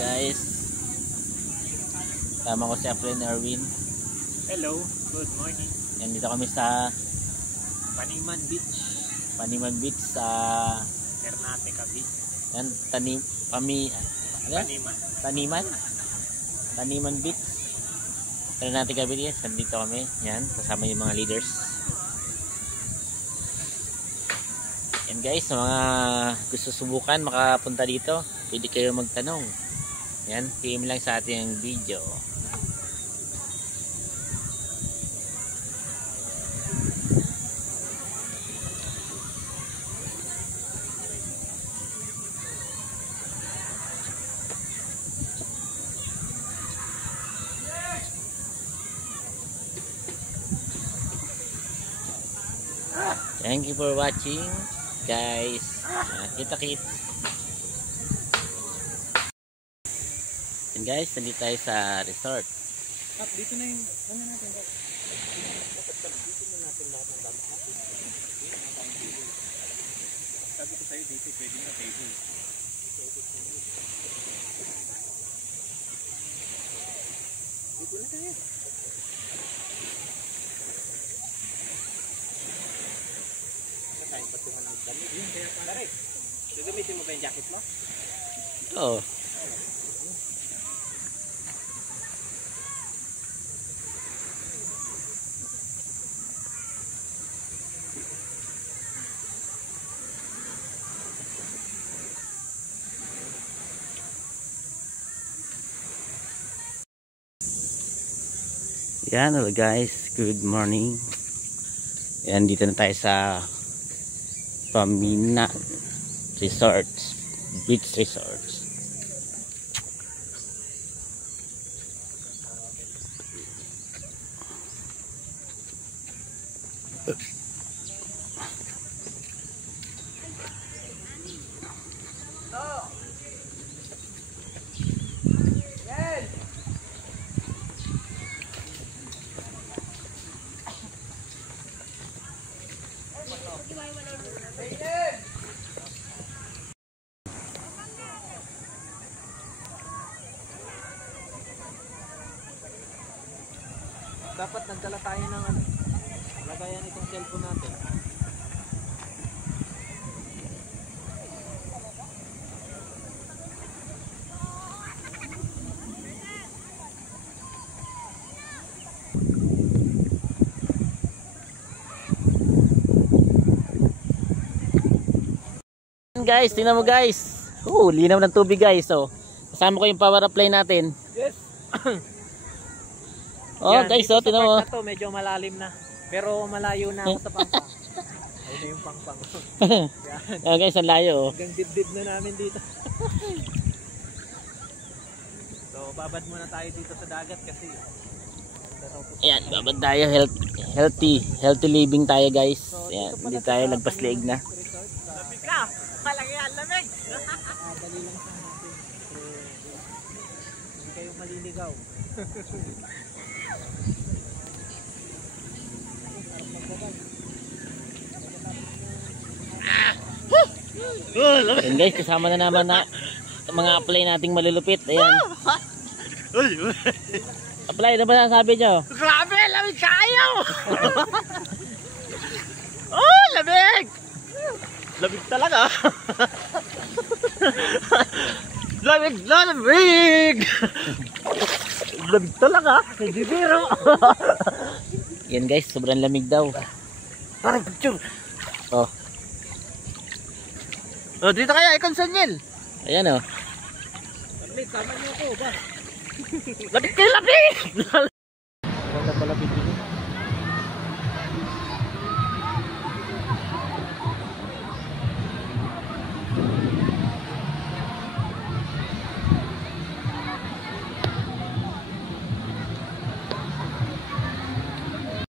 Guys, tama ko si Aplen Erwin. Hello, good morning. Yan, dito kami sa Paniman Beach. Paniman Beach sa Ternate, Cavite. yan, Taniman Beach. Ternate, Cavite. Nandito kami. Yan, kasama yung mga leaders. Yan guys, sa mga gusto subukan makapunta dito, pwede kayo magtanong. Yan, PM lang sa ating video. Thank you for watching, guys. Kita-kits. And guys, nandito tayo sa resort. Dito na yung ano natin. Dito na natin lahat ng gamit natin. Sabi ko sa'yo dito, pwede na table. Dito na tayo. Nakain patungan ng damit. Yun, kaya pare. Gagamitin mo ba yung jacket mo? Oo. Yan, hello guys, good morning. Yan, dito na tayo sa Paniman Resorts, Beach Resorts. Dapat nagdala tayo ng ano, lagayan itong cellphone natin. Guys, tingnan mo guys. Linaw ng tubig guys. Kasama ko yung power apply natin. Yes. Yan, guys, tingnan mo. Ito medyo malalim na. Pero malayo na ako sa pangpang. Ayun na yung pangpang. Yan guys, ang layo. Hanggang dibdib na namin dito. So, babad muna tayo dito sa dagat kasi Ayan, babad tayo. Healthy living tayo guys. Ayan, hindi tayo nagpasliig na. lamig ka! Malaki yan, lamig! Dali lang sa natin. Hindi kayo maliligaw. Ayan guys, kasama na naman na mga apply nating malulupit. Ayan. Apply, ano ba sabi nyo? Grabe! Lamig kayo! Oh! Lamig! Lamig talaga! Lamig! Lamig! Lamig talaga! Hindi biro! Yan guys, sobrang lamig daw. Parang picture! Oh, Oh, dito kaya ikon Sanyel. ayan oh. Lamig, tama niyo ako ba? Lamig kayo, lamig! Maganda pala video.